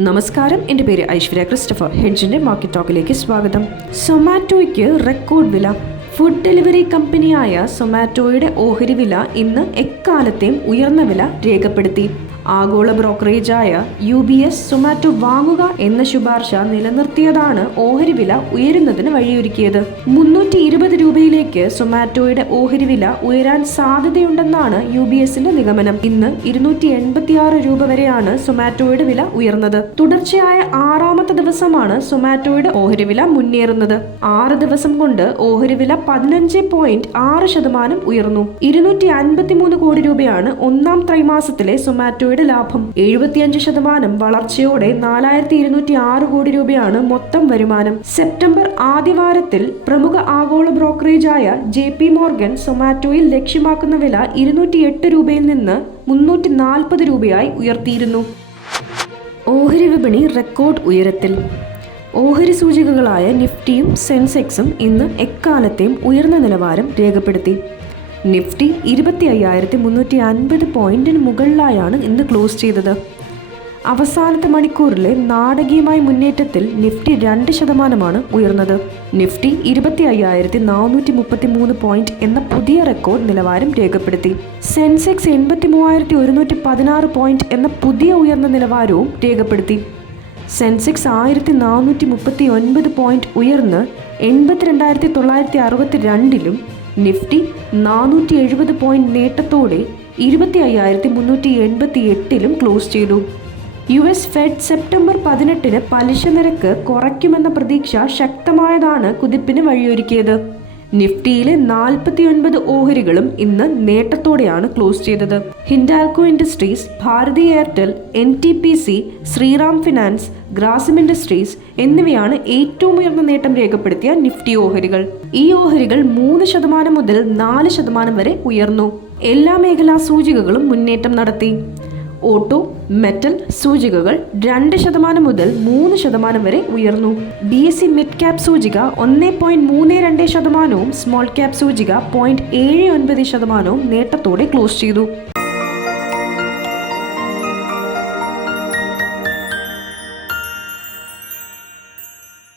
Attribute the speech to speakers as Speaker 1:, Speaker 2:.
Speaker 1: നമസ്കാരം. എന്റെ പേര് ഐശ്വര്യ ക്രിസ്റ്റഫർ. ഹെഡ്ജിന്റെ മാർക്കറ്റ് ടോക്കിലേക്ക് സ്വാഗതം. സൊമാറ്റോയ്ക്ക് റെക്കോർഡ് വില. ഫുഡ് ഡെലിവറി കമ്പനിയായ സൊമാറ്റോയുടെ ഓഹരി വില ഇന്ന് എക്കാലത്തെയും ഉയർന്ന വില രേഖപ്പെടുത്തി. ആഗോള ബ്രോക്കറേജായ യു ബി എസ് സൊമാറ്റോ വാങ്ങുക എന്ന ശുപാർശ നിലനിർത്തിയതാണ് ഓഹരി വില ഉയരുന്നതിന് വഴിയൊരുക്കിയത്. മുന്നൂറ്റി ഇരുപത് രൂപയിലേക്ക് സൊമാറ്റോയുടെ ഓഹരി വില ഉയരാൻ സാധ്യതയുണ്ടെന്നാണ് യു ബി എസിന്റെ നിഗമനം. ഇന്ന് ഇരുന്നൂറ്റി എൺപത്തിയാറ് രൂപ വരെയാണ് സൊമാറ്റോയുടെ വില ഉയർന്നത്. തുടർച്ചയായ ആറാമത്തെ ദിവസമാണ് സൊമാറ്റോയുടെ ഓഹരി വില മുന്നേറുന്നത്. ആറ് ദിവസം കൊണ്ട് ഓഹരി വില പതിനഞ്ച് പോയിന്റ് ആറ് ശതമാനം ഉയർന്നു. ഇരുന്നൂറ്റി അൻപത്തിമൂന്ന് കോടി രൂപയാണ് ഒന്നാം ത്രൈമാസത്തിലെ സൊമാറ്റോയുടെ ലാഭം. എഴുപത്തിയഞ്ച് ശതമാനം വളർച്ചയോടെ നാലായിരത്തി ഇരുന്നൂറ്റി ആറ് കോടി രൂപയാണ് മൊത്തം വരുമാനം. സെപ്റ്റംബർ ആദ്യവാരത്തിൽ പ്രമുഖ ആഗോള ബ്രോക്കറേജായ ജെ പി മോർഗൻ സൊമാറ്റോയിൽ ലക്ഷ്യമാക്കുന്ന വില ഇരുന്നൂറ്റി എട്ട് രൂപയിൽ നിന്ന് മുന്നൂറ്റി നാൽപ്പത് രൂപയായി ഉയർത്തിയിരുന്നു. ഓഹരി വിപണി റെക്കോർഡ് ഉയരത്തിൽ. ഓഹരി സൂചികകളായ നിഫ്റ്റിയും സെൻസെക്സും ഇന്ന് എക്കാലത്തെയും ഉയർന്ന നിലവാരം രേഖപ്പെടുത്തി. നിഫ്റ്റി ഇരുപത്തി അയ്യായിരത്തി മുന്നൂറ്റി അൻപത് പോയിന്റിന് മുകളിലായാണ് ഇന്ന് ക്ലോസ് ചെയ്തത്. അവസാനത്തെ മണിക്കൂറിലെ നാടകീയമായ മുന്നേറ്റത്തിൽ നിഫ്റ്റി രണ്ട് ശതമാനമാണ് ഉയർന്നത്. നിഫ്റ്റി ഇരുപത്തി അയ്യായിരത്തി നാനൂറ്റി മുപ്പത്തി മൂന്ന് പോയിന്റ് എന്ന പുതിയ റെക്കോർഡ് നിലവാരം രേഖപ്പെടുത്തി. സെൻസെക്സ് എൺപത്തി മൂവായിരത്തി ഒരുന്നൂറ്റി പതിനാറ് പോയിന്റ് എന്ന പുതിയ ഉയർന്ന നിലവാരവും രേഖപ്പെടുത്തി. സെൻസെക്സ് ആയിരത്തി നാനൂറ്റി മുപ്പത്തി ഒൻപത് പോയിന്റ് ഉയർന്ന് എൺപത്തിരണ്ടായിരത്തി തൊള്ളായിരത്തി അറുപത്തി രണ്ടിലും നിഫ്റ്റി നാനൂറ്റി എഴുപത് പോയിന്റ് നേട്ടത്തോടെ ഇരുപത്തി അയ്യായിരത്തി മുന്നൂറ്റി എൺപത്തി എട്ടിലും ക്ലോസ് ചെയ്തു. യു എസ് ഫെഡ് സെപ്റ്റംബർ പതിനെട്ടിന് പലിശ നിരക്ക് കുറയ്ക്കുമെന്ന പ്രതീക്ഷ ശക്തമായതാണ് കുതിപ്പിന് വഴിയൊരുക്കിയത്. നിഫ്റ്റിയിലെ നാൽപ്പത്തിയൊൻപത് ഓഹരികളും ഇന്ന് നേട്ടത്തോടെയാണ് ക്ലോസ് ചെയ്തത്. Hindalco industries Bharti Airtel N T P C Shriram finance Grasim industries എന്നിവയാണ് ഏറ്റവും ഉയർന്ന നേട്ടം രേഖപ്പെടുത്തിയ നിഫ്റ്റി ഓഹരികൾ. ഈ ഓഹരികൾ മൂന്ന് ശതമാനം മുതൽ നാല് ശതമാനം വരെ ഉയർന്നു. എല്ലാ മേഖലാ സൂചികകളും മുന്നേറ്റം നടത്തി. ഓട്ടോ മെറ്റൽ സൂചികകൾ രണ്ട് ശതമാനം മുതൽ മൂന്ന് ശതമാനം വരെ ഉയർന്നു. B S E mid cap സൂചിക ഒന്ന് പോയിന്റ് മൂന്ന് രണ്ട് ശതമാനവും സ്മോൾ ക്യാപ് സൂചിക പോയിന്റ് ഏഴ് ഒൻപത് ശതമാനവും നേട്ടത്തോടെ ക്ലോസ് ചെയ്തു.